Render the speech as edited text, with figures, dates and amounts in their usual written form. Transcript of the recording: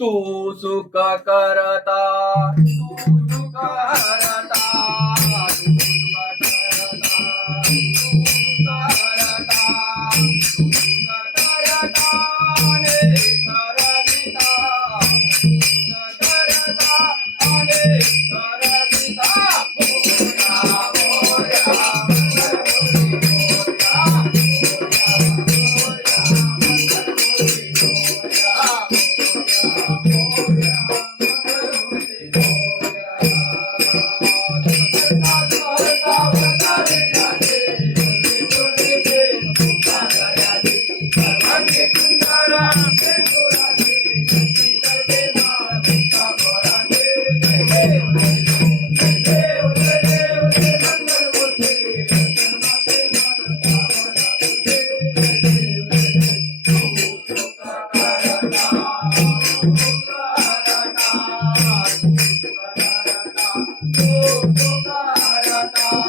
तू सुख करता, तू सुख हरता, तू सुख करता, तू सुख हरता, तू सुख करता, अनेक करविता, तू सुख करता, अनेक करविता. मोरया, मोरया, मंगलमूर्ती मोरया, मोरया, मंगलमूर्ती मोरया. Oh,